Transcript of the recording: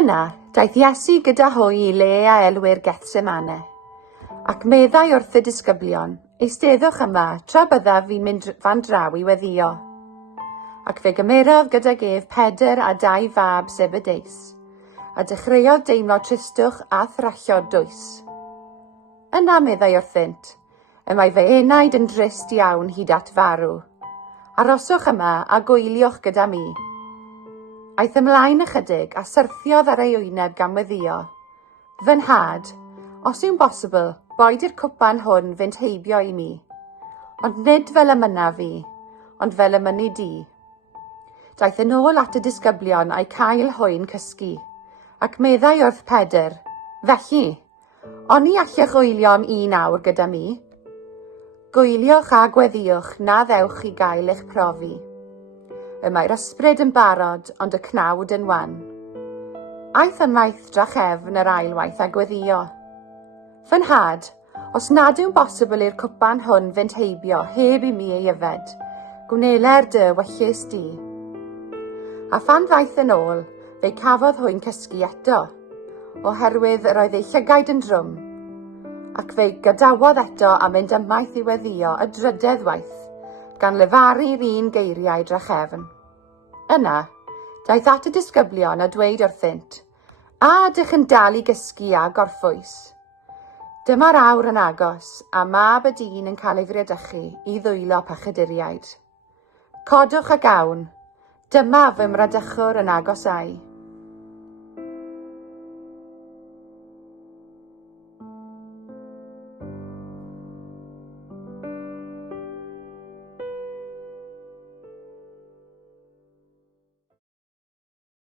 Yna, daeth Iesu gyda hwy i le a elwyr Gethsemane, ac meddai wrth y disgyblion, eisteddwch yma tra byddaf fi'n mynd fan draw i weddio. Ac fe gymerodd gydag ef Pedr a 2 fab Zebedeus, a dechreuodd deimlo tristwch a thrallio dwys. Yna meddai wrthynt, y mae fe enaid yn drist iawn hyd at farw. Aroswch yma a gwyliwch gyda mi. Aeth ymlaen ychydig a syrthiodd ar ei wyneb gan weddio. Fy nhad, os yw'n bosibl, boed i'r cwpan hwn fynd heibio i mi. Ond nid fel ymyna fi, ond fel ymynu di. Daeth yn ôl at y disgyblion a'i cael hwy'n cysgu, ac meddai wrth Pedr, felly, oni allech gwylio am 1 awr gyda mi? Gwyliwch a gweddiwch na ddewch i gael eich profi. Y mae'r ysbryd yn barod, ond y cnawd yn wan. Aeth ymaith drachefn yr ail waith a gweddio. Fy nhad, os nad yw'n bosibl i'r cwpan hwn fynd heibio heb i mi ei yfed, gwneler dy wyllus di. A phan ddaeth yn ôl, fe cafodd hwy'n cysgu eto, oherwydd yr oedd ei llygaid yn drwm, ac fe gadawodd eto a mynd ymaith i weddio y drydedd waith, gan lefaru'r un geiriau drachefn. Yna, daeth at y disgyblion a dweud wrthynt, a ydych yn dal i gysgu a gorffwys. Dyma'r awr yn agos, a mab y dyn yn cael ei fredychu i ddwylo pachyduriaid. Codwch a gawn, dyma fy mradychwr yn agosau.